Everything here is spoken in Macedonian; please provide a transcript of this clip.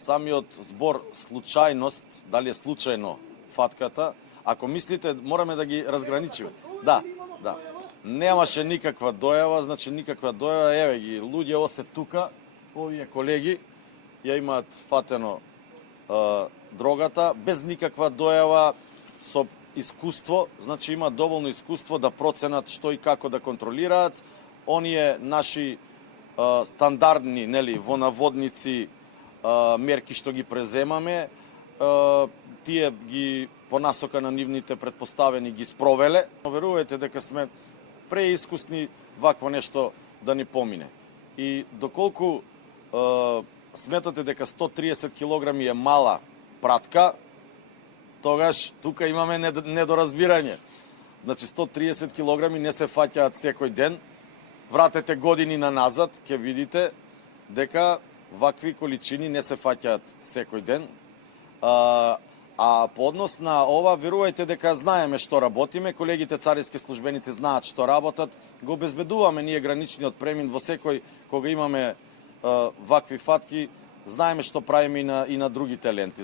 самиот збор случајност, дали е случајно фатката, ако мислите, мораме да ги разграничиме. Да. Немаше никаква дојава, значи никаква дојава, еве ги, луѓе осе тука, овие колеги ја имаат фатено дрогата, без никаква дојава, со искуство, значи има доволно искуство да проценат што и како да контролираат. Оние наши стандардни, нели, во наводници мерки што ги преземаме, тие ги по насока на нивните предпоставени ги спровеле. Верувајте дека сме преискусни вакво нешто да ни помине. И доколку сметате дека 130 килограми е мала пратка, тогаш тука имаме недоразбирање. Значи 130 килограми не се фаќаат секој ден. Вратете години назад, ќе видите дека вакви количини не се фаќаат секој ден. А по однос на ова, верувајте дека знаеме што работиме, колегите цариски службеници знаат што работат, го обезбедуваме ние граничниот премин во секој кога имаме вакви фатки, знаеме што правиме и на другите ленти.